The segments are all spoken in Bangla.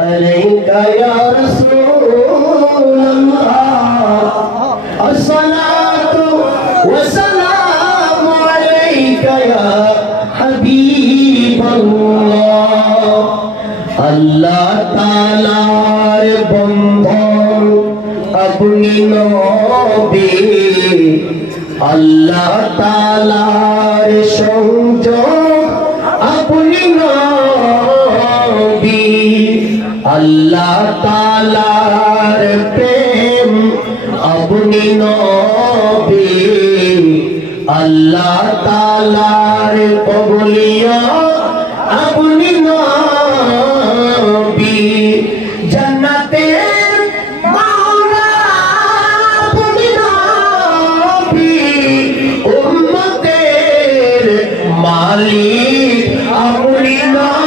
अलैका या रसूलल्लाह अस्सलातु वस्सलामु अलैका या हबीबल्लाह। अल्लाह तालार बंधन अपनी नबी, अल्लाह तालार संजोग अपनी नबी, अल्लाह तालार प्रेम अपनी नबी, अल्लाह तालार कबूलिया अपनी नबी। जन्नते मौला अपनी नबी, उम्मतेर मालिक अपनी नबी।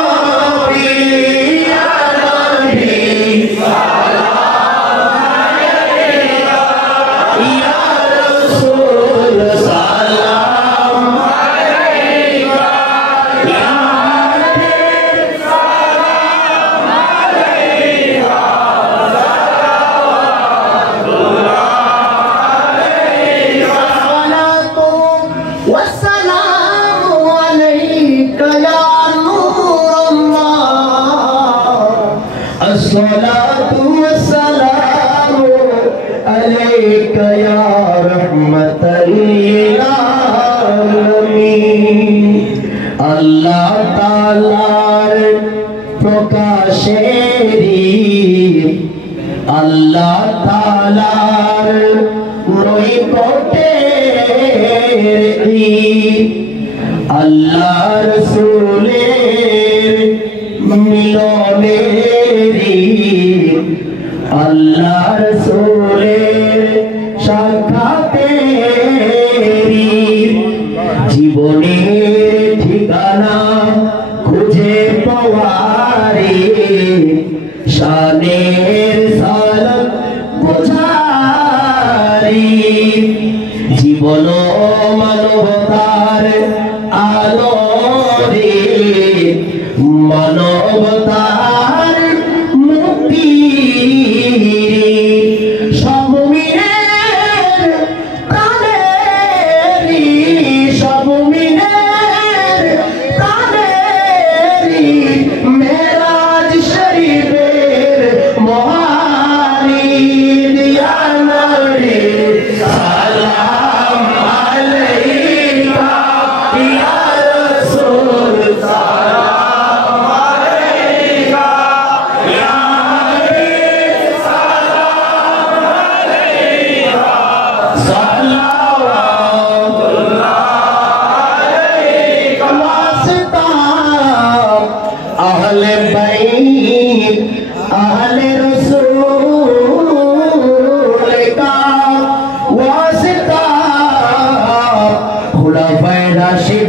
अस्सलातु वस्सलामु अलैका या रहमतल लिल आलमीन। अल्लाह तालार प्रकाशेरी, अल्लाह तालार नैकटेरी, अल्लाह रसूलेर मिलनेरी, अल्लाह रसूलेर साक्षातेरी। जीवनेर ठिकाना खुঁজে পাওয়ারে, শানের সালাত বোঝারি। জীবন মানবতার আলো রে, মানবতার মুক্তি। সব মিনের প্রাণেরি, সব মিনের প্রাণেরি, মেরাজ শরীফের মহানি দিয়া নবী সালাম আলাইকা ইয়া রাসূল সালাম আলাইকা ইয়া হাবিব সালাম আলাইকা সাল্লাল্লাহু আলাইকা। वास्ता अहले बैत अहले रसूल का, वास्ता खुलाफाए राशिद